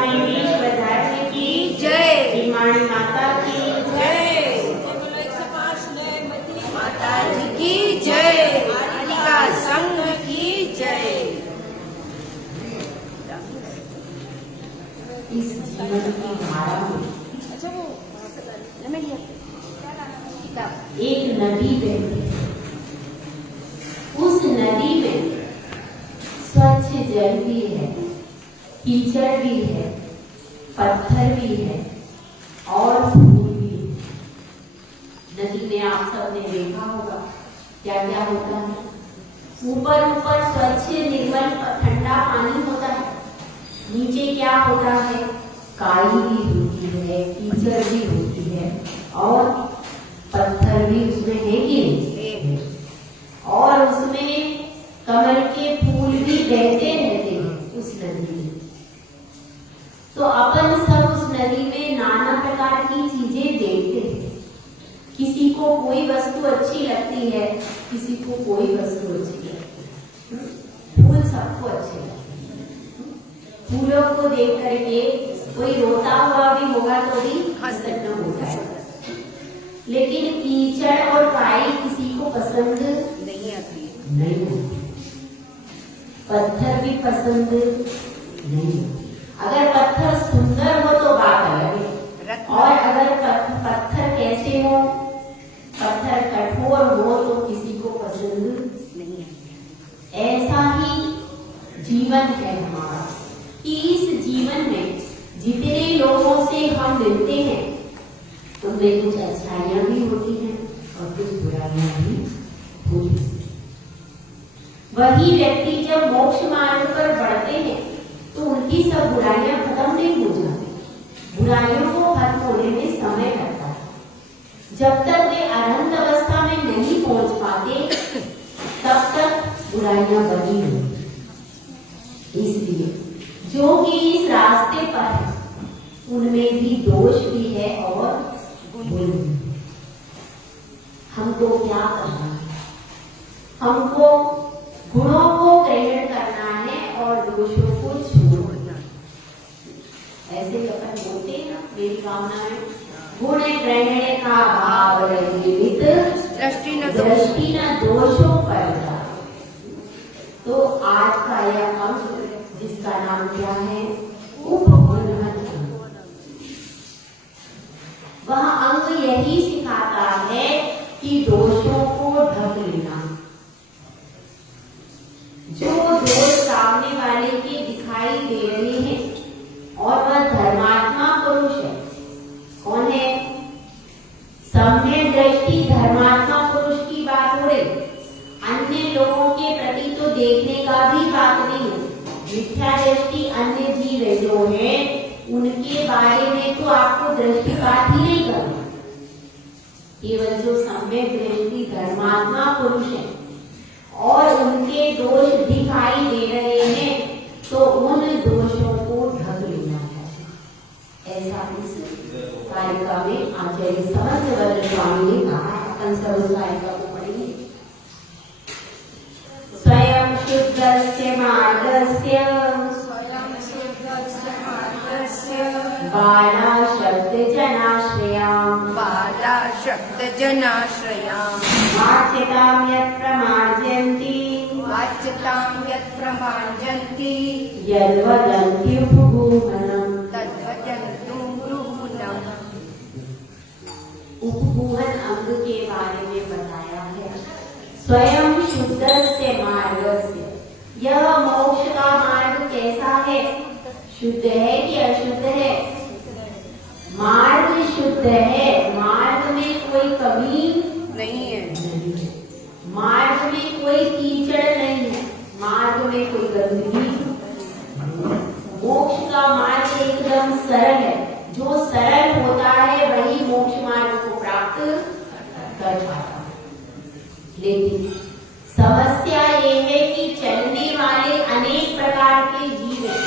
स्वामी विश्व धर्म की जय। हिमाणी माता की जय। माता जी की जय। राधिका संघ की जय। इस जीवन की धारा में एक नदी बहती है। उस नदी में स्वच्छ जल भी है, कीचड़ भी है, पत्थर भी है और फूल भी है। नदी में आप सबने देखा होगा क्या क्या होता है। ऊपर ऊपर स्वच्छ निर्मल ठंडा पानी होता है, नीचे क्या होता है, काई भी होती है, कीचड़ भी होती है और पत्थर भी उसमें है कि नहीं, और उसमें कमल के फूल भी बहते रहते हैं उस नदी में। तो अपन सब उस नदी में नाना प्रकार की चीजें देखते हैं। किसी को कोई वस्तु अच्छी लगती है, किसी को कोई वस्तु अच्छी लगती है। फूल सबको अच्छे लगते हैं। फूलों को देख करके कोई रोता हुआ भी होगा तो भी हंसना होता है, लेकिन कीचड़ और काई किसी को पसंद नहीं आती, नहीं होती। पत्थर भी पसंद नहीं होती। अगर पत्थर सुंदर हो तो बात अलग है, और अगर पत्थर कैसे हो, पत्थर कठोर हो तो किसी को पसंद नहीं है। ऐसा ही जीवन है हमारा कि इस जीवन में जितने लोगों से हम मिलते हैं उनमें कुछ अच्छाइयां भी होती हैं और कुछ बुराइयां भी होती हैं। वही व्यक्ति जब मोक्ष मार्ग पर बढ़ते हैं तो उनकी सब बुराइयां खत्म नहीं हो जाती। बुराइयों को खत्म होने में समय लगता है। जब तक वे अनंत अवस्था में नहीं पहुंच पाते तब तक बुराइयां बनी होती। इसलिए जो कि इस रास्ते पर है उनमें भी दोष भी है और गुण भी। हमको क्या करना है? हमको गुणों को ग्रहण करना है और दोषों को छोड़ना है। ऐसे अपन बोलते हैं ना, मेरी कामना है गुण ग्रहण का भाव रहित, दृष्टि न दोषों पर जाए। तो आज का यह अंक जिसका नाम क्या है, उपगुण अंग, वह अंग यही सिखाता है कि दोषों को ढक लेना। जो दोष सामने वाले के दिखाई दे रहे हैं और वह धर्मात्मा पुरुष है, कौन है? सम्यक दृष्टि धर्मात्मा पुरुष की बात हो रही। अन्य लोगों के प्रति तो देखने का भी बात नहीं है। मिथ्या दृष्टि अन्य जीव जो है उनके बारे में तो आपको दृष्टिपात ही नहीं करना। केवल जो सम्यक दृष्टि धर्मात्मा पुरुष है और उनके दोष दिखाई दे रहे हैं तो उन दोषों को ढक लेना चाहिए। ऐसा इस कारिका में आचार्य समर्थवल्लभ स्वामी ने कहा। अपन सब उस कारिका को पढ़ेंगे। स्वयं शुद्धस्य मार्गस्य बाला शब्द जनाश्रयाम् वाच्यतां यत् प्रमार्जन्ति यद्वदन्ति उपगूहनम्। उपगूहन अंग के बारे में बताया है। स्वयं शुद्धस्य मार्गस्य, यह मोक्ष का मार्ग कैसा है? शुद्ध है कि अशुद्ध है? मार्ग शुद्ध है। मार्ग में कोई कमी नहीं है। मार्ग में कोई कीचड़ नहीं है। मार्ग में कोई गंदगी। मोक्ष का मार्ग एकदम सरल है। जो सरल होता है वही मोक्ष मार्ग को प्राप्त कर पाता है। लेकिन समस्या ये है कि चलने वाले अनेक प्रकार के जीव हैं।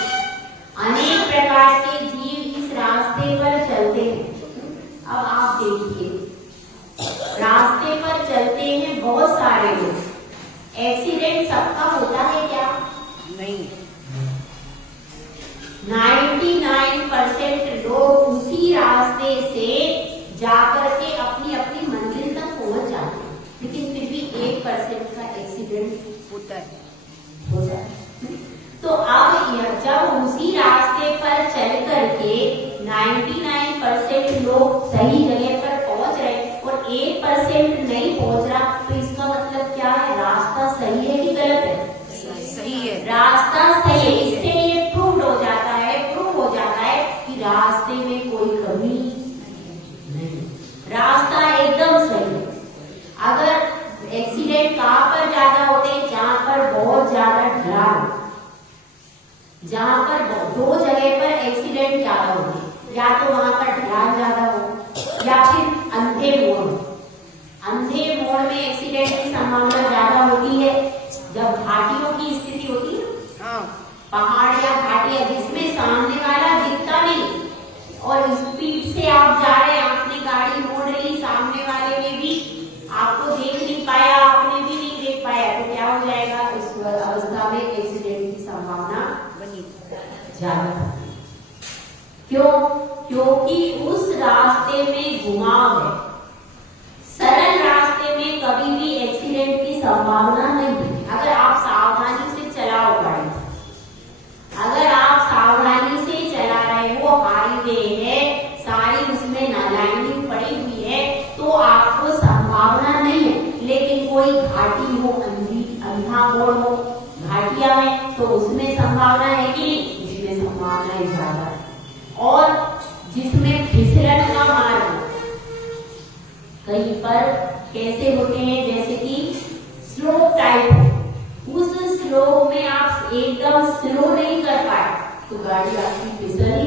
अनेक प्रकार के जीव इस रास्ते पर चलते हैं। अब आप देखिए, रास्ते पर चलते हैं बहुत सारे लोग। एक्सीडेंट सबका होता है क्या? नहीं। 99 तो अब जब उसी रास्ते पर चल करके 99% लोग सही जगह पर पहुंच रहे और 1% नहीं पहुंच रहा, तो इसका मतलब क्या है? रास्ता सही है कि गलत है? सही है। रास्ता सही है। इससे ये प्रूव हो जाता है कि रास्ते में कोई कमी नहीं, रास्ता एकदम सही है। अगर एक्सीडेंट कहाँ पर ज्यादा होते हैं? जहाँ पर बहुत ज्यादा ढलान, जहाँ पर दो जगह पर एक्सीडेंट ज्यादा होते हैं, या तो वहां पर ढलान ज्यादा हो या फिर अंधे मोड़ में एक्सीडेंट की संभावना ज्यादा होती है। जब घाटियों की स्थिति होती है, पहाड़ या घाटियां जिसमें सामने वाला दिखता नहीं और स्पीड से आप जा रहे हैं, आपने गाड़ी मोड़ ली, सामने वाले ने भी आपको देख नहीं पाया, आपने भी नहीं देख पाया, तो क्या हो जाएगा? उस अवस्था में एक्सीडेंट की संभावना ज्यादा। क्यों? क्योंकि उस रास्ते में घुमाव है। सरल रास्ते में कभी भी एक्सीडेंट की संभावना नहीं है, अगर आप सावधानी से चलाओ गाड़ी। अगर आप सावधानी से चला रहे हो, हाईवे है, सारी उसमें लाइनिंग पड़ी हुई है, तो आपको संभावना नहीं है। लेकिन कोई घाटी हो, अंधा मोड़ हो, घाटिया में, तो उसमें संभावना है कि नहीं? उसमें संभावना है ज्यादा। और जिसमें फिसलन का मार्ग हो, कहीं पर कैसे होते हैं, जैसे कि स्लोप टाइप, उस स्लोप में आप एकदम स्लो नहीं कर पाए तो गाड़ी आपकी फिसल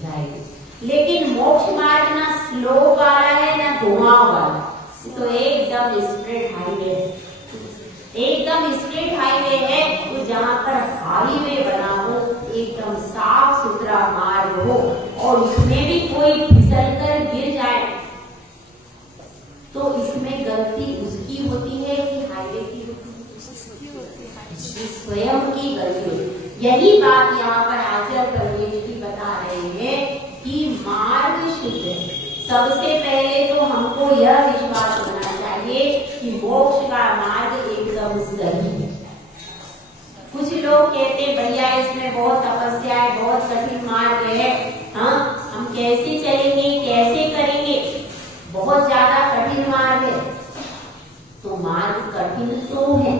जाएगी। लेकिन मोक्ष मार्ग ना स्लोप वाला है ना घुमाव वाला, तो एकदम स्ट्रेट हाईवे है, एकदम स्ट्रेट हाईवे है। तो जहाँ पर हाईवे बना हो, एकदम साफ सुथरा मार्ग हो और उसमें भी कोई फिसल कर गिर जाए, तो इसमें गलती उसकी होती है कि हाईवे की होती है? स्वयं की गलती होती। यही बात यहाँ पर आचार्य परमेश जी बता रहे हैं कि मार्ग शुद्ध है। सबसे पहले तो हमको यह विश्वास होना चाहिए कि मोक्ष का मार्ग एकदम सही है। कुछ लोग कहते हैं भैया इसमें बहुत तपस्या है, बहुत कठिन मार्ग है, हाँ हम कैसे चलेंगे, कैसे करेंगे, बहुत ज्यादा कठिन मार्ग है। तो मार्ग कठिन तो है,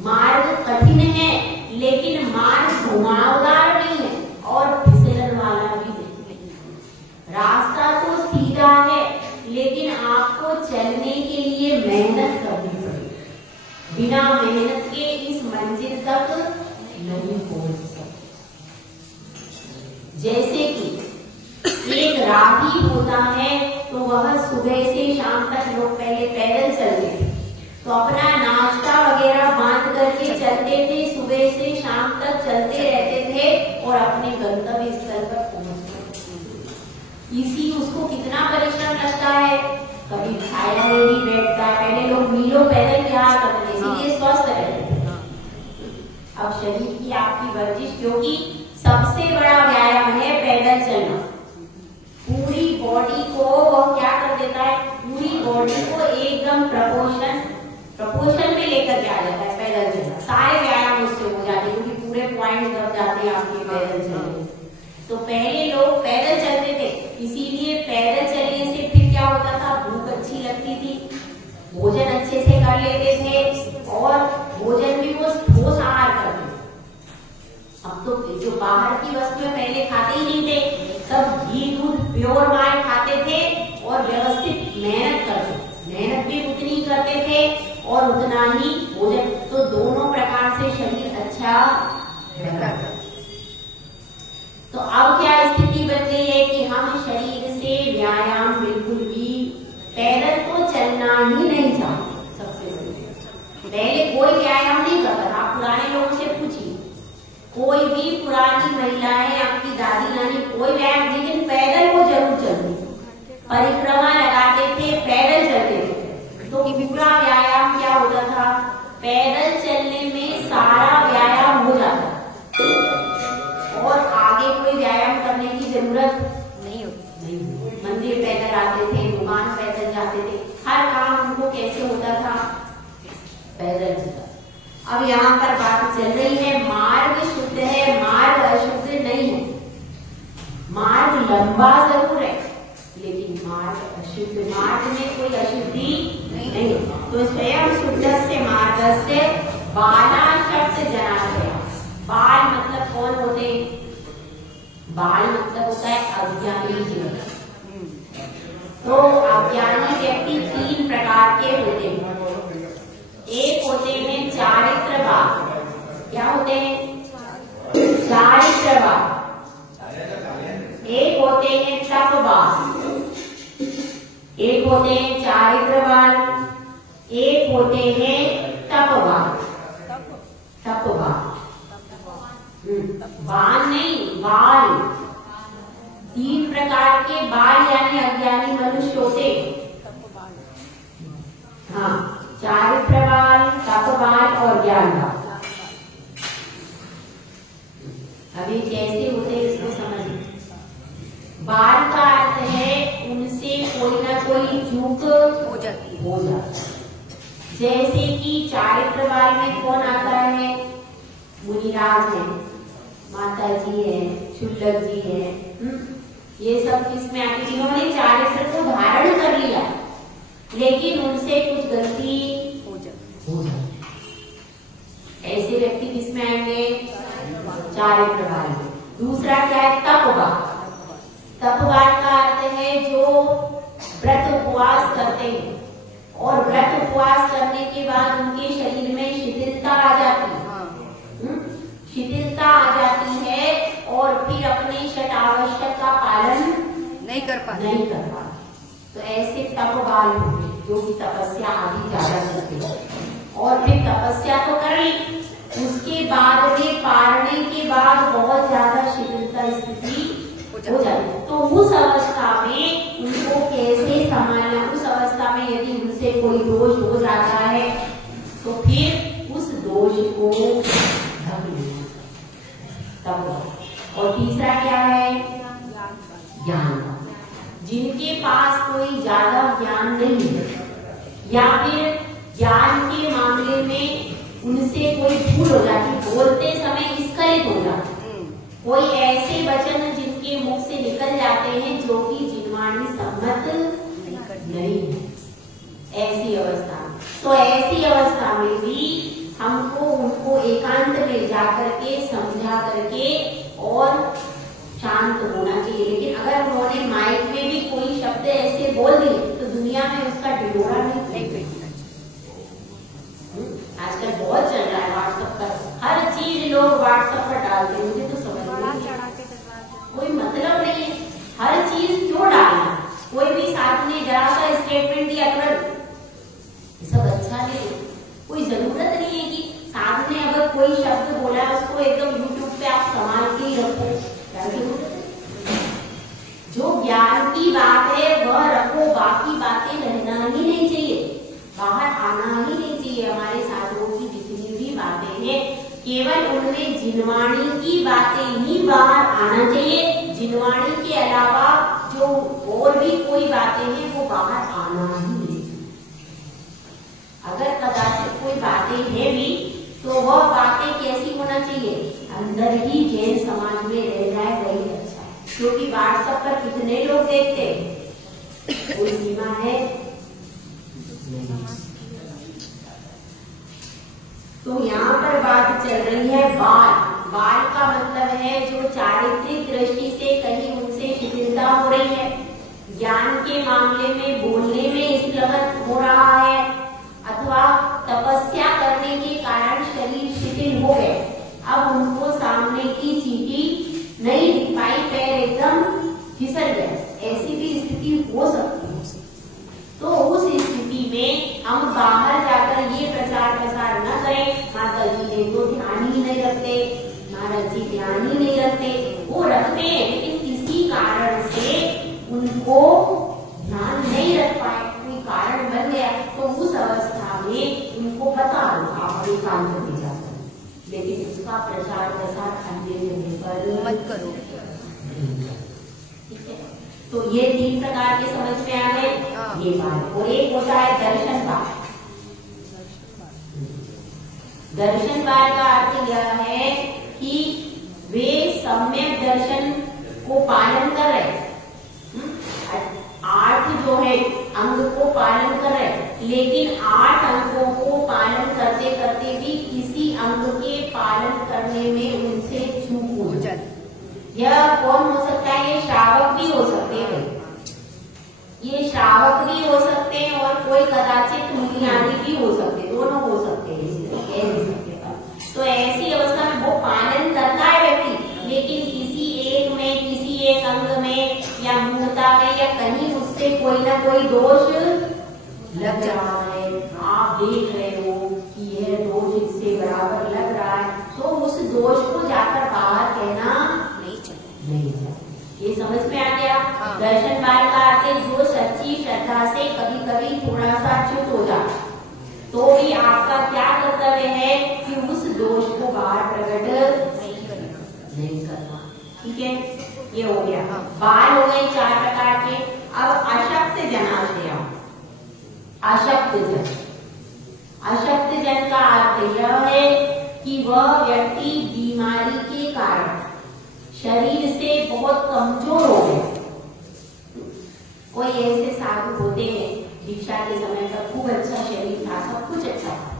मार्ग कठिन है, लेकिन मार्ग घुमावदार नहीं है और फिसलन वाला भी नहीं। रास्ता तो सीधा है, लेकिन आपको चलने के लिए मेहनत करनी पड़ेगी। बिना मेहनत के इस मंजिल तक नहीं पहुंच सकते। जैसे कि एक राही होता है, तो वह सुबह से शाम तक लोग पहले पैदल चलते थे, तो अपना नाश्ता वगैरह बांध करके चलते थे, सुबह से शाम तक चलते रहते थे और अपने गंतव्य स्थल पर पहुंचते थे। इसी उसको कितना परिश्रम लगता है, कभी खाया नहीं बैठता, पहले लोग मीलों पैदल किया करते थे, इसीलिए स्वस्थ रहते थे। अब शरीर की आपकी वर्जिश, क्योंकि सबसे बड़ा व्यायाम है पैदल चलना, पूरी बॉडी को वह क्या कर देता है, पूरी बॉडी को एकदम प्रपोर्शन में लेकर के आ जाता है पैदल चलना। सारे व्यायाम उससे हो जाते हैं, क्योंकि पूरे पॉइंट दब जाते हैं आपके पैदल चलने। तो पहले लोग पैदल चलते थे, इसीलिए पैदल चलने से फिर क्या होता था, भूख अच्छी लगती थी, भोजन अच्छे से कर लेते थे और भोजन भी वो ठोस आहार करते थे। अब तो जो बाहर की वस्तुएं पहले खाते ही नहीं थे, सब घी दूध प्योर माल खाते थे और व्यवस्थित मेहनत करते, मेहनत भी उतनी करते थे और उतना ही भोजन, तो दोनों प्रकार से शरीर अच्छा रहता था। तो अब क्या स्थिति बन गई है कि हम शरीर से व्यायाम बिल्कुल भी, पैदल तो चलना ही नहीं चाहते। सबसे पहले कोई व्यायाम नहीं करता था, आप पुराने लोगों से पूछिए, कोई भी पुरानी महिलाएं, आपकी दादी नानी, कोई व्यायाम, लेकिन पैदल वो जरूर चलती, परिक्रमा लगाते थे, पैदल चलते थे। तो पूरा व्यायाम क्या होता था, पैदल चलने में सारा व्यायाम हो जाता और आगे कोई व्यायाम करने की जरूरत नहीं होती। मंदिर पैदल आते थे, दुकान पैदल जाते थे, हर काम उनको कैसे होता था, पैदल चलता। अब यहाँ पर बात चल रही है लंबा जरूर है, लेकिन मार्ग अशुद्ध, मार्ग में कोई अशुद्धि नहीं। तो स्वयं शुद्धस्य मार्गस्य बाला शब्द जनाशय। बाल मतलब कौन होते? बाल मतलब होता है अज्ञानी व्यक्ति। तो अज्ञानी व्यक्ति तीन प्रकार के होते हैं। एक होते हैं चारित्रवान। क्या होते हैं? चारित्रवान। एक होते हैं तपवान। एक होते हैं चारित्रवान, एक होते हैं तपवान। तपवान, वान नहीं, बाल। तीन प्रकार के बाल यानी अज्ञानी मनुष्य होते। हाँ, चारित्रवान, तपवान और ज्ञानवान। अभी जैसे होते इसको समझिए। बाल का अर्थ है उनसे कोई ना कोई चूक हो जाती है। जैसे कि चारित्रवान में कौन आता है? मुनिराज है, माता जी है, शुल्लक जी है। ये सब किसमें आते? जिन्होंने चारित्र को धारण कर लिया लेकिन उनसे कुछ गलती हो जाती। ऐसे व्यक्ति किसमें आएंगे? चारित्रवान में। दूसरा क्या है? तपवान। तपवान का अर्थ है जो व्रत उपवास करते हैं और व्रत उपवास करने के बाद उनके शरीर में शिथिलता आ जाती है। शिथिलता आ जाती है और फिर अपने षट आवश्यक का पालन नहीं कर पाते। तो ऐसे तपवान होते जो कि तपस्या आदि ज्यादा करते हैं और फिर तपस्या तो करें, उसके बाद में पारने के बाद बहुत ज्यादा शिथिलता स्थिति हो जाती है। तो उस अवस्था में उनको कैसे संभालना? उस अवस्था में यदि उनसे कोई दोष हो जाता है तो फिर उस दोष को ढक लेना। और तीसरा क्या है? ज्ञान। जिनके पास कोई ज्यादा ज्ञान नहीं है या फिर ज्ञान के मामले में उनसे कोई भूल हो जाती, बोलते समय विस्खलित हो जाती, कोई ऐसे वचन जिनके मुख से निकल जाते हैं जो कि जिनवाणी सम्मत नहीं है, ऐसी अवस्था। तो ऐसी अवस्था में भी हमको उनको एकांत में जाकर के समझा करके और शांत होना चाहिए। लेकिन अगर उन्होंने माइक में भी कोई शब्द ऐसे बोल दिए तो दुनिया में उसका ढिढोरा नहीं फेंकना चाहिए। आजकल बहुत चल रहा है व्हाट्सएप पर, हर चीज लोग व्हाट्सएप पर डालते हैं। मुझे तो समझ कोई मतलब नहीं है, हर चीज क्यों डालना? कोई भी साथ में जरा सा स्टेटमेंट दिया तुरंत, ये सब अच्छा नहीं है। कोई जरूरत नहीं है कि साथ में अगर कोई शब्द बोला उसको एकदम यूट्यूब पे आप संभाल के ही रखो, क्या जरूरत है? जो ज्ञान की बात है वह रखो, बाकी बातें रहना ही नहीं चाहिए, बाहर आना ही नहीं चाहिए। हमारे साधुओं की जितनी भी बातें हैं केवल उनमें जिनवाणी की बातें ही बाहर आना चाहिए। जिनवाणी के अलावा जो और भी कोई बातें हैं वो बाहर आना ही नहीं। अगर कदाचित कोई बातें हैं भी तो वह बातें कैसी होना चाहिए? अंदर ही जैन समाज में रह जाए वही अच्छा है। क्योंकि व्हाट्सएप पर कितने लोग देखते हैं, कोई सीमा है? तो यहाँ पर बात चल रही है बाल। बाल का मतलब है जो चारित्रिक दृष्टि से कहीं उनसे शिथिलता हो रही है, ज्ञान के मामले में बोलने में स्खलन हो रहा है, अथवा तपस्या करने के कारण शरीर शिथिल हो गए। अब उनको सामने की चीटी नहीं दिख पाई, पैर एकदम फिसल गए, ऐसी भी स्थिति हो सकती है। तो उस स्थिति में हम बाहर जाकर ये प्रचार प्रसार न करें, माता जी ने तो ध्यान ही नहीं रखते, महाराज जी ध्यान ही नहीं रखते, वो रखते हैं लेकिन किसी कारण से उनको ध्यान नहीं रख पाए, कोई कारण बन गया, तो उस अवस्था में उनको बता दो आप काम करने जाते हैं, लेकिन उसका प्रचार प्रसार अन्य जगह पर मत करो। ठीक है, तो ये तीन प्रकार के समझ में आ गए ये बात। और एक होता है दर्शन बाल। दर्शन बाल का अर्थ यह है कि वे सम्यक दर्शन को पालन कर रहे हैं, 8 जो है अंग को पालन कर रहे हैं, लेकिन 8 अंगों को पालन करते करते भी किसी अंग के पालन करने में उनसे चूक हो जाती। यह कौन हो सकता है? ये श्रावक भी हो सकते हैं, ये श्रावक भी हो सकते हैं और कोई कदाचित मुनियादि भी हो सकते, दोनों हो सकते हैं, कह नहीं सकते। तो ऐसी अवस्था में वो पालन करता है व्यक्ति, लेकिन किसी एक में, किसी एक अंग में या मूर्ता में या कहीं उससे कोई ना कोई दोष लग रहा है। आप देख रहे हो कि यह दोष इससे बराबर लग रहा है, तो उस दोष को जाकर बाहर कहना नहीं चाहिए। ये समझ में आ गया? दर्शन बार का अर्थ है जो सच्ची श्रद्धा से कभी कभी थोड़ा सा च्युत हो जाता, तो भी आपका क्या कर्तव्य है कि उस दोष को बाहर प्रकट नहीं करना। ठीक है, ये हो गया। बाल हो गए 4 प्रकार के। अब अशक्त जनाशय, अशक्त जन, अशक्त जन का अर्थ यह है कि वह व्यक्ति बीमारी के कारण शरीर से बहुत कमजोर हो गए। कोई ऐसे साधु होते हैं, दीक्षा के समय पर खूब अच्छा शरीर था, सब कुछ अच्छा था,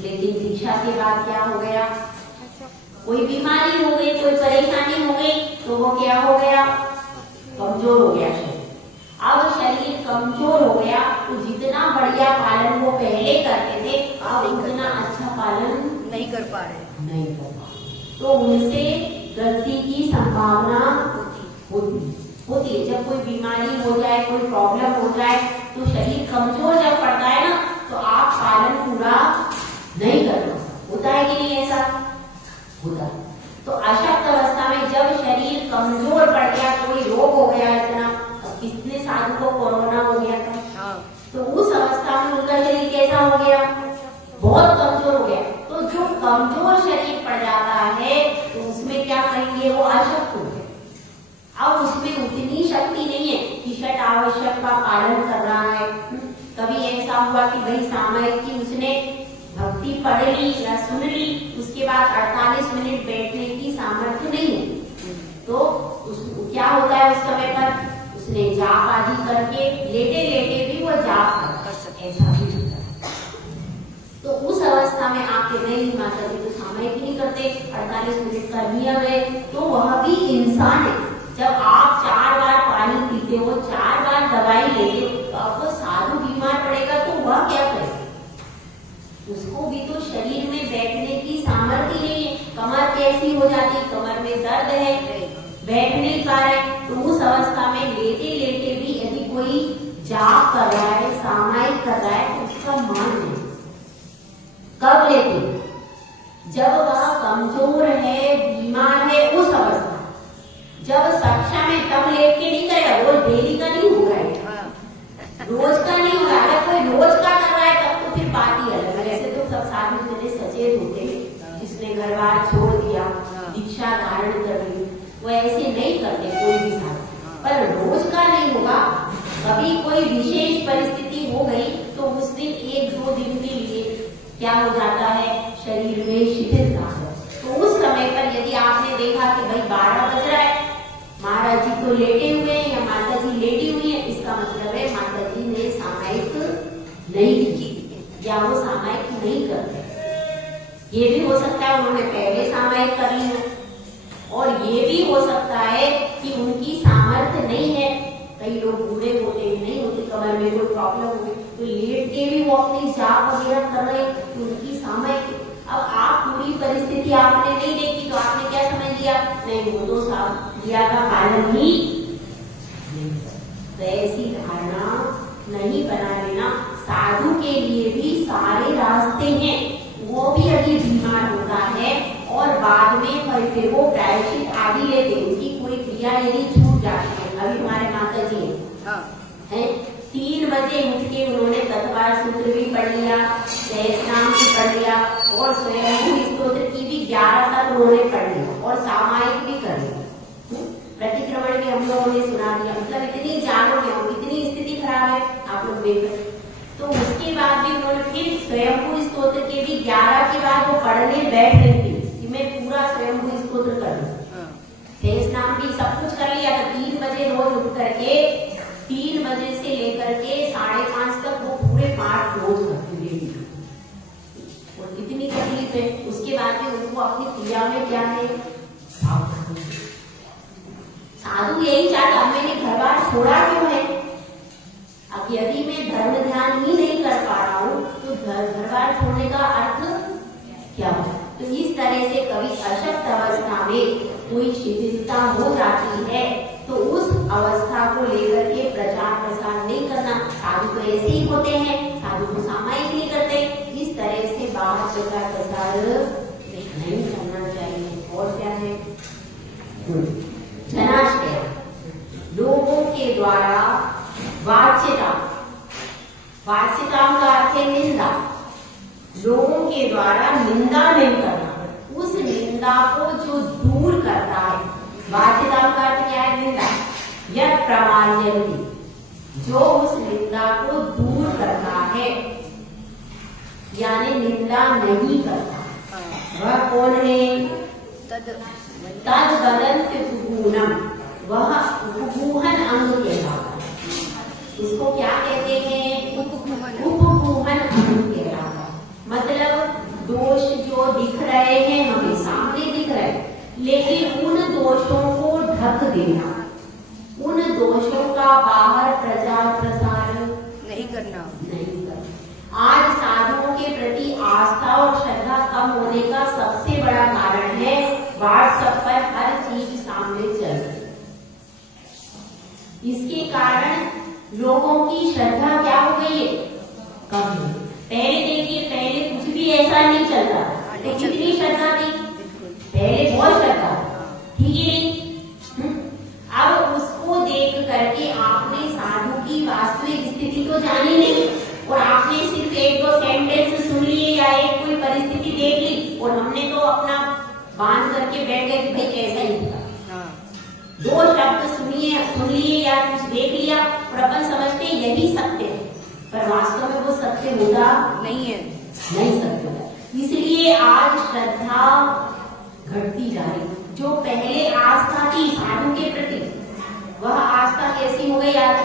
लेकिन दीक्षा के बाद क्या हो गया? कोई बीमारी हो गई, कोई परेशानी हो गई, तो वो क्या हो गया? कमजोर हो गया शरीर। अब शरीर कमजोर हो गया तो जितना बढ़िया पालन वो पहले करते थे, अब उतना अच्छा पालन नहीं कर पा रहे, नहीं कर पा रहे, तो उनसे गलती की संभावना होती है। जब कोई बीमारी हो जाए, कोई प्रॉब्लम हो जाए, तो शरीर कमजोर जब पड़ता है ना, तो आप पालन पूरा नहीं कर सकते। होता है कि नहीं? ऐसा होता है। तो अशक्त अवस्था में जब शरीर कमजोर पड़ गया, कोई रोग हो गया इतना, अब कितने साधु को कोरोना हो गया था, तो उस अवस्था में उनका शरीर कैसा हो गया? बहुत कमजोर हो गया। तो जो कमजोर शरीर पड़ जाता है, तो उसमें क्या कहेंगे? वो अशक्त हो गया। अब उसमें उतनी शक्ति नहीं है कि षट आवश्यक का पालन कर रहा है। कभी ऐसा हुआ कि भाई सामयिक की उसने भक्ति पढ़ ली या सुन ली, उसके बाद 48 मिनट बैठने की सामर्थ्य नहीं है, तो क्या होता है उस समय पर? उसने जाप आदि करके लेटे लेटे भी वो जाप कर सके, ऐसा भी होता है। तो उस अवस्था में आपके नहीं माता जी तो सामयिक नहीं करते, 48 मिनट का नियम है, तो वह भी इंसान है। जब आप 4 बार पानी पीते हो, 4 बार दवाई लेते हो, तो आपको साधु बीमार पड़ेगा तो वह क्या करेगा? उसको भी तो शरीर में बैठने की सामर्थ्य नहीं है, कमर कैसी हो जाती है, कमर में दर्द है, बैठ नहीं पा रहे। तो उस अवस्था में लेटे लेटे भी यदि कोई जाप कर रहा है, सामायिक कर रहा है, तो उसका मान नहीं। कब लेते? जब वह कमजोर है, बीमार है, उस अवस्था। जब सक्षम है तब लेट के नहीं करेगा, रोज डेली का नहीं हो रहा है, रोज का नहीं हो रहा है। अगर कोई रोज का कर रहा है तब तो फिर बात ही अलग है। ऐसे तो सब साधु इतने सचेत होते हैं, जिसने घर बार छोड़ दिया, दीक्षा धारण कर ली, वो ऐसे नहीं करते कोई भी साधु। पर रोज का नहीं होगा, कभी कोई विशेष परिस्थिति हो गई तो उस दिन 1-2 दिन के लिए क्या हो जाता है? शरीर में शिथिलता है। तो उस समय पर यदि आपने देखा कि भाई 12 बज रहा है, महाराज जी तो लेटे हुए हैं या माता जी लेटी हुई है, इसका मतलब है माता जी ने सामायिक नहीं की या वो सामायिक नहीं करते। ये भी हो सकता है उन्होंने पहले सामायिक कर ली हो, और ये भी हो सकता है कि उनकी सामर्थ्य नहीं है। कई लोग बूढ़े होते हैं, नहीं होती, कमर में कोई प्रॉब्लम हो गई, तो लेट के भी वो अपनी जाप वगैरह कर रहे हैं, तो उनकी सामायिक। अब आप पूरी परिस्थिति आपने नहीं देखी, तो आपने क्या समझ लिया? नहीं, वो तो दिया का पालन ही नहीं। तो ऐसी धारणा नहीं बना लेना। साधु के लिए भी सारे रास्ते हैं। वो भी यदि बीमार होता है और बाद में फिर वो प्रायश्चित आदि लेते, उनकी कोई क्रिया यदि छूट जाती है। अभी हमारे माता जी है 3 बजे उठ के उन्होंने तत्वार सूत्र भी पढ़ लिया, सहस्रनाम भी पढ़ लिया, और स्वयं स्तोत्र की भी 11 तक उन्होंने पढ़ लिया, और सामायिक भी कर लिया। प्रतिक्रमण भी हम लोगों ने सुना दिया। मतलब इतनी जागरूक है, इतनी स्थिति खराब है, आप लोग देख। तो उसके बाद भी उन्होंने फिर स्वयं स्तोत्र के भी 11 के बाद वो पढ़ने बैठ गई थी कि मैं पूरा स्वयं स्तोत्र कर लूं, सहस्रनाम भी सब कुछ कर लिया तो 3 बजे रोज उठ करके 3 बजे से लेकर के 5:30 तक वो पूरे पाठ रोज करते थे। और कितनी तकलीफ है, उसके बाद में उनको अपनी क्रिया में क्या है, साधु यही चाहता मैंने घर बार छोड़ा क्यों है। अब यदि मैं धर्म ध्यान ही नहीं कर पा रहा हूँ तो घर बार छोड़ने का अर्थ क्या है। तो इस तरह से कभी अशक्त अवस्था में कोई शिथिलता हो जाती है तो उस अवस्था को लेकर के प्रचार प्रसार नहीं करना। साधु तो ऐसे ही होते हैं, साधु तो सामायिक नहीं करते, इस तरह से बाहर प्रचार प्रसार नहीं करना चाहिए। और क्या है, जनाश्रय, लोगों के द्वारा वाच्यता, वाच्यता का अर्थ है निंदा, लोगों के द्वारा निंदा नहीं करना, उस निंदा को जो दूर करता है। वाच्यता का अर्थ क्या है, निंदा, यह प्रमाण्यति, जो उस निंदा को दूर करता है यानी निंदा नहीं करता, वह कौन है, तद वदंत उपगूहनम, वह उपगूहन अंग कहलाता है। इसको क्या कहते हैं, उपगूहन अंग कहलाता है। मतलब दोष जो दिख रहे हैं हमें सामने दिख रहे हैं, लेकिन उन दोषों को ढक देना, उन दोषों का बाहर प्रचार प्रसार नहीं करना। आज साधुओं के प्रति आस्था और श्रद्धा कम होने का सबसे बड़ा कारण है व्हाट्सएप पर हर चीज सामने चल रही है। इसके कारण लोगों की श्रद्धा क्या हो गई है, कम है। पहले देखिए, पहले कुछ भी ऐसा नहीं चलता तो कितनी श्रद्धा थी, पहले बहुत श्रद्धा, ठीक है नहीं। अब उसको देख करके आपने साधु की वास्तविक स्थिति तो जानी नहीं, और आपने सिर्फ 1-2 सेंटेंस सुन लिए या एक कोई परिस्थिति देख ली और हमने तो अपना बांध करके बैठ गए कि भाई कैसा ही था। 2 शब्द सुन लिए या कुछ देख लिया और अपन समझते यही सत्य है, पर वास्तव में वो सत्य होता नहीं है, नहीं सत्य है। इसलिए आज श्रद्धा घटती जा रही। जो पहले आस्था थी साधु के प्रति, वह आस्था कैसी हो गई, आज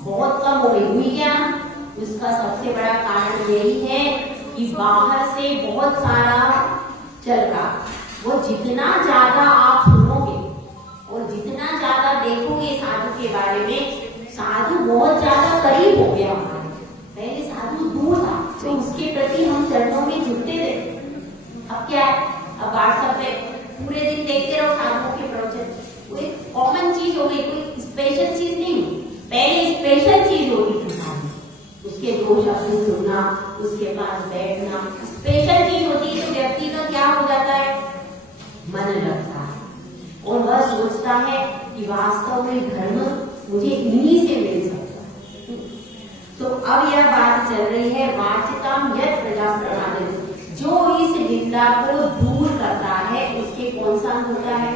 बहुत कम हो गई। हुई क्या, उसका सबसे बड़ा कारण यही है कि बाहर से बहुत सारा चल रहा, वो जितना ज्यादा आप सुनोगे और जितना ज्यादा देखोगे साधु के बारे में, साधु बहुत ज्यादा करीब हो गया हमारे। पहले साधु दूर था तो उसके प्रति हम चरणों में झुकते थे, अब क्या है, अब व्हाट्सएप पे पूरे दिन देखते रहो साधुओं के प्रवचन। वो एक कॉमन चीज हो गई, कोई स्पेशल चीज नहीं। पहले स्पेशल चीज होगी थी साधु, उसके 2 शब्द सुनना, उसके पास बैठना स्पेशल चीज होती है। तो व्यक्ति का क्या हो जाता है, मन लगता है और वह सोचता है कि वास्तव में धर्म मुझे इन्हीं से मिल सकता है। तो अब यह बात चल रही है वाच्यताम यत् प्रजा प्रमाणित, जो इस निंदा को दूर करता है उसके कौन सा होता है,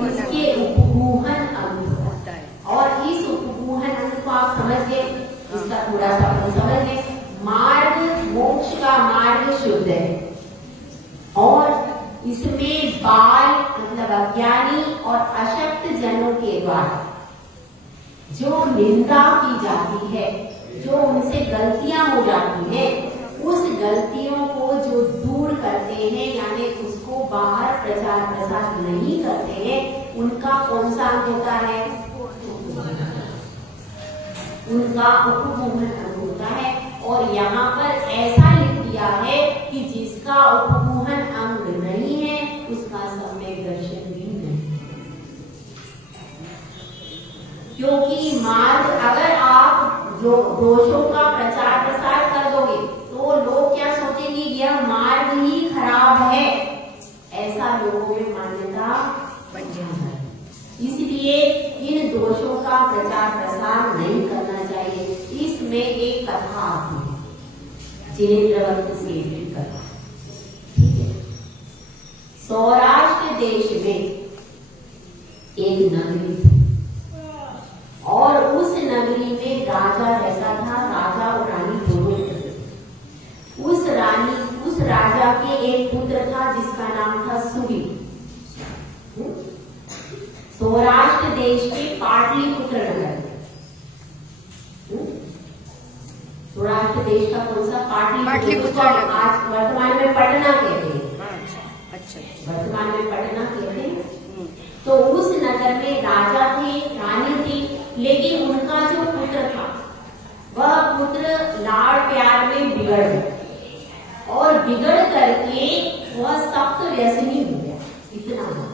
उसके उपगूहन अंग होता है। और इस उपगूहन अंग को आप समझ गए, इसका थोड़ा सा समझ लें। मार्ग, मोक्ष का मार्ग शुद्ध है और इसमें बाल मतलब अज्ञानी और अशक्त जनों के द्वारा जो निंदा की जाती है, जो उनसे गलतियां हो जाती हैं, उस गलतियों को जो दूर करते हैं यानी उसको बाहर प्रचार प्रसार नहीं करते हैं, उनका कौन सा होता है, उनका उपगूहन अंग होता है। और यहाँ पर ऐसा लिख दिया है कि जिसका उपगूहन अंग नहीं है उसका सम्यक दर्शन भी नहीं, क्योंकि मार्ग अगर आप जो दोषों का प्रचार प्रसार कर दोगे तो लोग क्या सोचेंगे, यह मार्ग ही खराब है, ऐसा लोगों में मान्यता बन जाता है। इसलिए इन दोषों का प्रचार प्रसार नहीं करना चाहिए। इसमें एक कथा आती है, जिनेन्द्रवंत सेठ की कथा, ठीक है। सौराष्ट्र देश में एक नगरी थी और उस नगरी में राजा रहता था, राजा और रानी दोनों थे। उस राजा के एक पुत्र था जिसका नाम था सुबीर। सौराष्ट्र देश के पाटलिपुत्र नगर में। सौराष्ट्र देश का कौन सा? पाटलिपुत्र। आज वर्तमान में पटना कहते हैं। अच्छा, वर्तमान में पटना कहते हैं। तो उस नगर में राजा थे, रानी थी, लेकिन उनका जो पुत्र था वह पुत्र लाड़ प्यार में बिगड़ गया और बिगड़ करके वह सख्त व्यसनी हो गया। इतना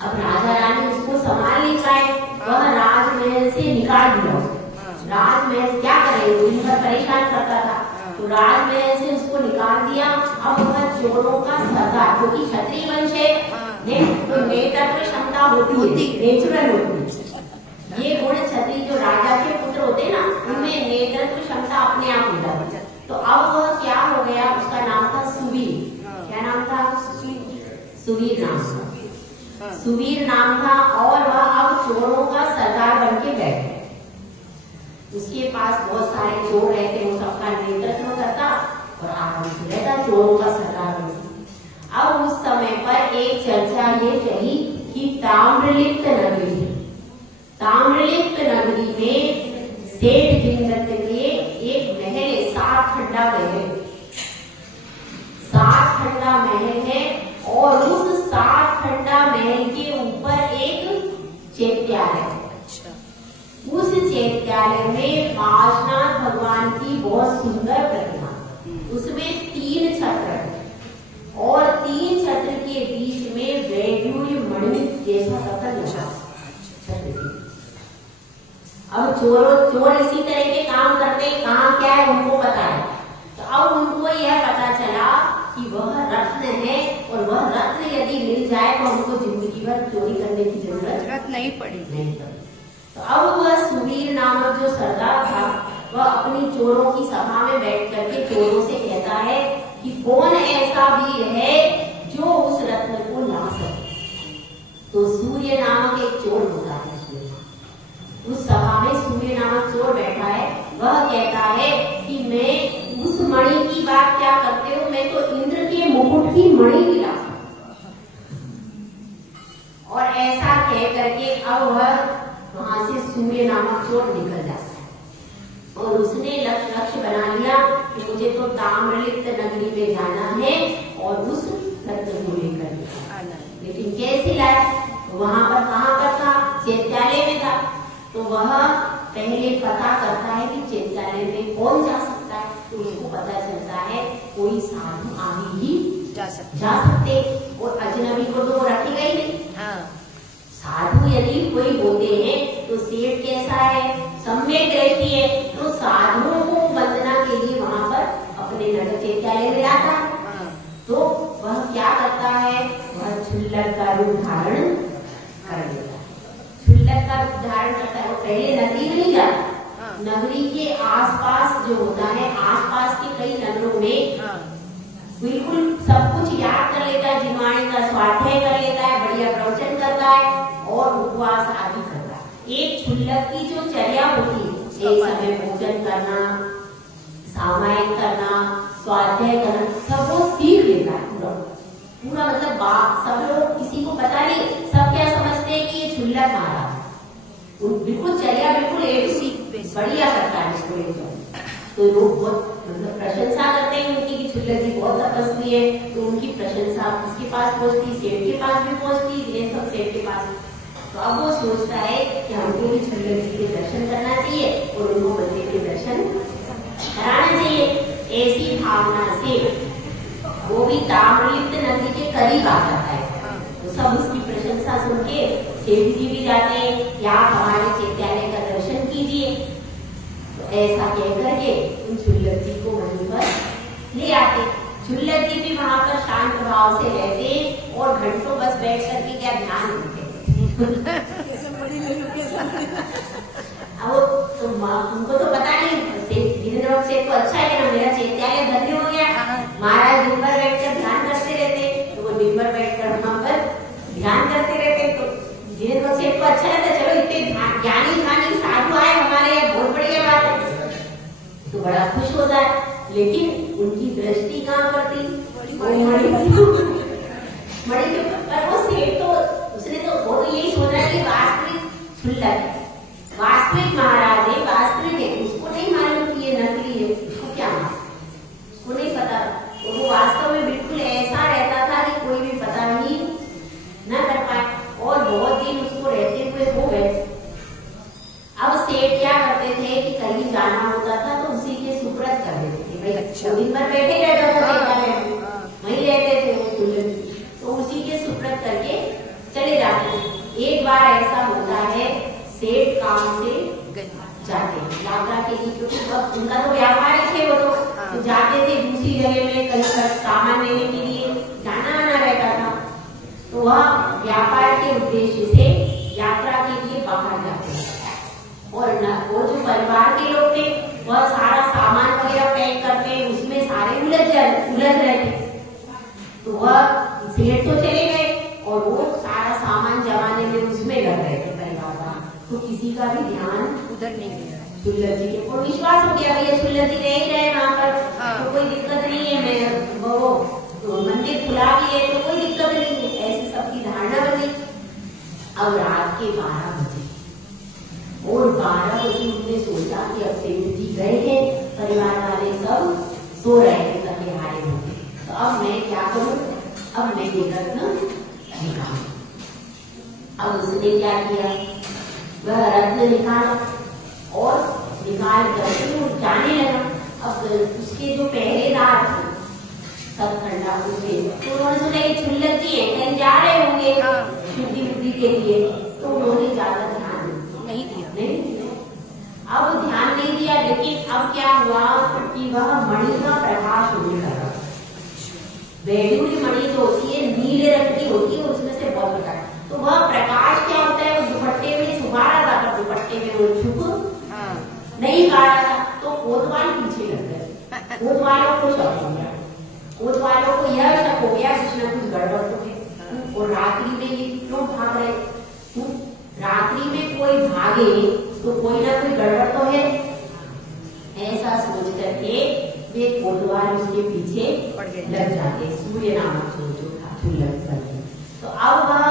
अब राजा रानी उसको संभाल नहीं पाए, वह राजमहल से निकाल दिया। राजमहल क्या करे, दिन भर परेशान करता था, तो राजमहल से उसको निकाल दिया। अब वह चोरों का सरदार, क्योंकि क्षत्रिय वंश है, तो नेतृत्व क्षमता होती है, नेचुरल होती है। ये गुण क्षत्रिय जो राजा के पुत्र होते हैं ना, उनमें नेतृत्व क्षमता अपने आप हो जाती है। तो अब वह क्या हो गया, उसका नाम था सुवीर। क्या नाम था? सुवीर नाम था। सुवीर नाम था और वह अब चोरों का सरदार बन के बैठ गया। उसके पास बहुत सारे चोर रहते हैं, सबका नेतृत्व करता और आराम से रहता, चोरों का सरदार बनता। अब उस समय पर एक चर्चा ये चली कि ताम्रलिप्त नगरी, ताम्रलिप्त नगरी में सेठ जिंदत के एक महल, 7 खंडा महल, 7 खंडा महल है और उस 7 खंडा महल के ऊपर एक चैत्यालय है। उस चैत्यालय में पार्श्वनाथ भगवान की बहुत सुंदर प्रतिमा, उसमें 3 छत्र और 3 छत्र के बीच में वैडूर्य मणि जैसा पत्थर लगा। अब चोर इसी तरह के काम करते हैं, कहाँ क्या है उनको पता है। तो अब उनको यह पता चला कि वह रत्न है और वह रत्न यदि मिल जाए तो उनको जिंदगी भर चोरी करने की जरूरत नहीं पड़ी। तो अब वह सुवीर नामक जो सरदार था, वह अपनी चोरों की सभा में बैठ करके चोरों से कहता है कि कौन ऐसा वीर है जो उस रत्न को ला सके। तो सूर्य नामक एक चोर होता है, उस सभा में सूर्य नामक चोर बैठा है। वह कहता है कि मैं उस मणि की बात क्या करते हो, मैं तो इंद्र के मुकुट की मणि भी ला सकता। और ऐसा कह करके अब वह वहां से सूर्य नामक चोर निकल जाता है और उसने लक्ष्य बना लिया कि मुझे तो ताम्रलिप्त नगरी में जाना है और उस रत्न को लेकर आना। लेकिन कैसे लाए, वहां पर कहाँ पर था? चैत्यालय में था। तो वह पहले पता करता है कि चैत्यालय में कौन जा सकता है। तो उसको पता चलता है कोई साधु आगे ही जा सकते और अजनबी को तो रखेगा ही नहीं। साधु यदि कोई होते हैं तो सेठ कैसा है, सम्यक रहती है, तो साधुओं को वंदना के लिए वहां पर अपने नगर चैत्यालय में जाता है। तो वह क्या करता है, वह क्षुल्लक का रूप धारण कर लेता है। क्षुल्लक का रूप धारण करता है। वो पहले नगरी में नहीं जाता, नगरी के आसपास जो होता है, आसपास के कई नगरों में बिल्कुल सब कुछ याद कर लेता है, जिनवाणी का स्वाध्याय कर लेता है, बढ़िया प्रवचन करता है और उपवास आदि करता है। एक क्षुल्लक की जो चर्या होती है, एक समय भोजन करना, सामायिक करना, स्वाध्याय करना, सब वो सीख लेता है पूरा पूरा। मतलब सब लोग, किसी को पता नहीं, सब क्या समझते हैं कि ये क्षुल्लक महाराज बिल्कुल चर्या बिल्कुल बढ़िया करता है इसको। तो लोग बहुत मतलब प्रशंसा करते हैं उनकी कि क्षुल्लक जी बहुत तपस्वी है। तो उनकी प्रशंसा इसके पास पहुंचती, सेठ के पास भी पहुंचती, ये सब सेठ के पास। तो अब वो सोचता है कि हमको भी क्षुल्लक जी के दर्शन करना चाहिए और उनको मंदिर के दर्शन कराना चाहिए। ऐसी भावना से वो भी ताम्रलिप्त नगरी के करीब आ जाता है। तो सब उसकी प्रशंसा सुन के सेठ जी भी जाते हैं, या हमारे चैत्यालय का दर्शन कीजिए। तो ऐसा कह करके उन क्षुल्लक जी को वहीं पर ले आते। क्षुल्लक जी भी वहां पर शांत भाव से रहते और घंटों बस बैठ करके क्या ध्यान करते। अब उनको तो पता नहीं, गिरिन्द्र से तो अच्छा है ना, मेरा चैत्यालय धन्य हो गया। महाराज दिन भर बैठकर ध्यान करते रहते, तो वो दिन भर बैठकर वहां पर ध्यान करते रहते। तो गिरिन्द्र से तो अच्छा लगता, चलो इतने ज्ञानी ध्यानी साधु आए हमारे यहाँ, बहुत बढ़िया बात है, तो बड़ा खुश होता है। लेकिन उनकी दृष्टि कहाँ पर थी, मणि के ऊपर। वो सेठ तो उसने तो वो तो यही क्षुल्लक वास्तविक महाराज है, वास्तविक है, उसको नहीं मालूम कि ये नकली है, उसको क्या मालूम, उसको नहीं पता। तो वो वास्तव में बिल्कुल ऐसा रहता था कि कोई भी पता ही न कर पाए, और बहुत दिन उसको रहते हुए हो गए। अब सेठ क्या करते थे कि कहीं जाना होता था तो उसी के सुपुर्द कर देते थे। भाई अच्छा। दिन भर बैठे रहता था, वहीं रहते थे वो दुल्हन, तो उसी के सुपुर्द करके चले जाते थे। एक बार ऐसा होता है, सेठ काम से जाते यात्रा के लिए, क्योंकि उनका तो व्यापारी थे वो, तो जाते थे दूसरी जगह में कहीं पर सामान लेने के लिए जाना आना रहता था। तो वह व्यापार के उद्देश्य से यात्रा के लिए बाहर जाते हैं, और वो जो परिवार के लोग थे वह सारा सामान वगैरह पैक करते, उसमें सारे उलझ रहे थे। तो वह सेठ तो चले गए और वो सारा सामान जमाने में उसमें लग रहे थे परिवार का, तो किसी का भी ध्यान उधर नहीं गया। सुल्लभ जी के और विश्वास हो गया, भैया सुल्लभ जी रह रहे वहां पर, तो कोई दिक्कत नहीं है, मैं वो तो मंदिर खुला भी है तो कोई दिक्कत नहीं है, ऐसी सबकी धारणा बनी। अब रात के 12 बजे, और 12 बजे उन्होंने सोचा कि अब सेठ जी गए हैं, परिवार वाले सब सो रहे थे, थके हारे होंगे, तो अब मैं क्या करूं, अब मैं ये रत्न निकालूं। अब उसने क्या किया, वह रत्न निकाला और निकाल करके वो जाने लगा। अब उसके जो पहरेदार थे सब ठंडा उठे, तो उन्होंने सोचा ये क्षुल्लक जी है, कहीं जा रहे होंगे शुद्धि बुद्धि के लिए, तो उन्होंने ज्यादा ध्यान नहीं दिया। अब ध्यान नहीं दिया, लेकिन अब क्या हुआ कि वह मणि का प्रकाश होने लगा। वैडूर्य मणि जो होती है नीले रंग की होती है, उसमें से बहुत प्रकाश, तो वह प्रकाश क्या होता है, वो दुपट्टे में छुपा रहा था, दुपट्टे में वो छुप नहीं पा रहा था, तो कोतवाल पीछे लग गए। कोतवालों को शक हो गया, कोतवालों को यह शक हो गया कुछ न कुछ गड़बड़ तो है, और रात्रि में ये क्यों भाग रहे, रात्रि में कोई भागे तो कोई ना कोई गड़बड़ तो है, ऐसा सोच करके वे कोतवाल उसके पीछे लग जाते। सूर्य नामक जो था क्षुल्लक करके, तो अब वह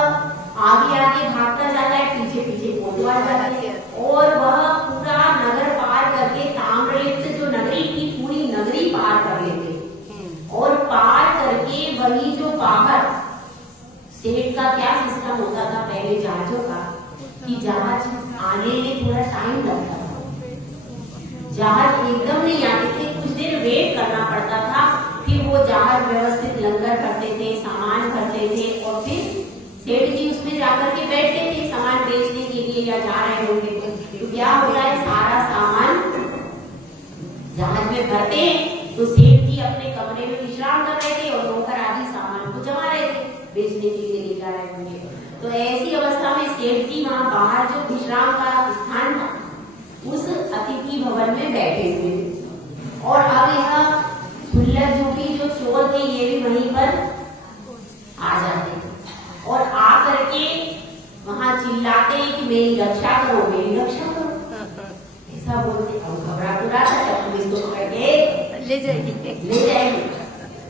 आगे आगे भागता जाता है, पीछे पीछे कोतवाल जाते हैं, और वह पूरा नगर पार करके ताम्रलिप्त जो नगरी थी पूरी नगरी पार कर लेते, और पार करके वही जो बाहर सेठ का क्या सिस्टम होता था पहले जहाजों का, कि जहाज आने में थोड़ा टाइम लगता था, जहाज एकदम नहीं आते थे, कुछ देर वेट करना पड़ता था, फिर वो जहाज व्यवस्थित लंगर करते थे, सामान करते थे, और फिर सेठ जी उसमें जाकर के बैठते थे सामान बेचने के लिए या जा रहे होंगे, तो क्या होता है सारा सामान जहाज में भरते हैं, तो सेठ जी अपने कमरे में विश्राम कर रहे थे और नौकर आदि सामान को जमा रहे थे, बेचने के लिए ले जा रहे होंगे। तो ऐसी अवस्था में सेठ जी वहां बाहर जो विश्राम का स्थान था उस अतिथि भवन में बैठे हुए थे, और अब यह क्षुल्लक जो चोर थे ये भी वहीं पर आ जाते थे, और आकर के वहां चिल्लाते कि मेरी रक्षा करो, मेरी रक्षा करो, ऐसा बोलते। अब घबरा बुरा था, जब पुलिस को पकड़ के ले जाएंगे।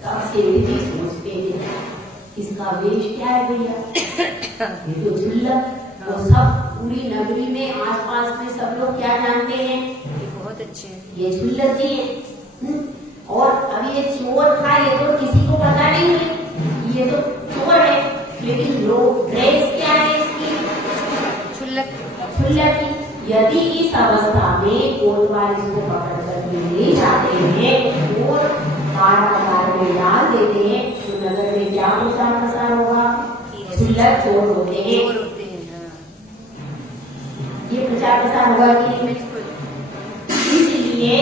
तब सेठ जी सोचते हैं इसका वेश क्या है भैया, ये तो क्षुल्लक, वो सब पूरी नगरी में आसपास में सब लोग क्या जानते हैं, ये बहुत अच्छे हैं, ये क्षुल्लक जी है। और अब ये चोर था, ये तो किसी को पता नहीं है ये तो चोर है, लेकिन लोग ड्रेस क्या है इसकी, क्षुल्लक की। यदि इस अवस्था में कोतवाल इसको पकड़ करके ले जाते हैं और कारागार में डाल देते हैं, तो नगर में क्या प्रचार प्रसार होगा, क्षुल्लक चोर होते हैं, ये प्रचार प्रसार होगा कि नहीं। इसलिए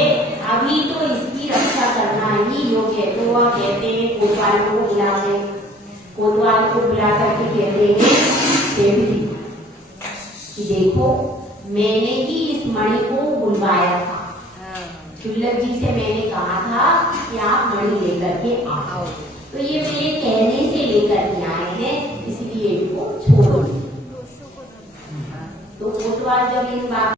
अभी तो इसकी रक्षा करना ही योग्य है, तो वह कहते हैं कोतवाल को बुलाते, कोतवाल को बुला करके कहते हैं सेठ जी कि देखो मैंने ही इस मणि को बुलवाया था, क्षुल्लक जी से मैंने कहा था कि आप मणि लेकर के आओ, तो ये मेरे कहने से लेकर के आए हैं, इसलिए इनको छोड़ो। तो कोतवाल जब इन बात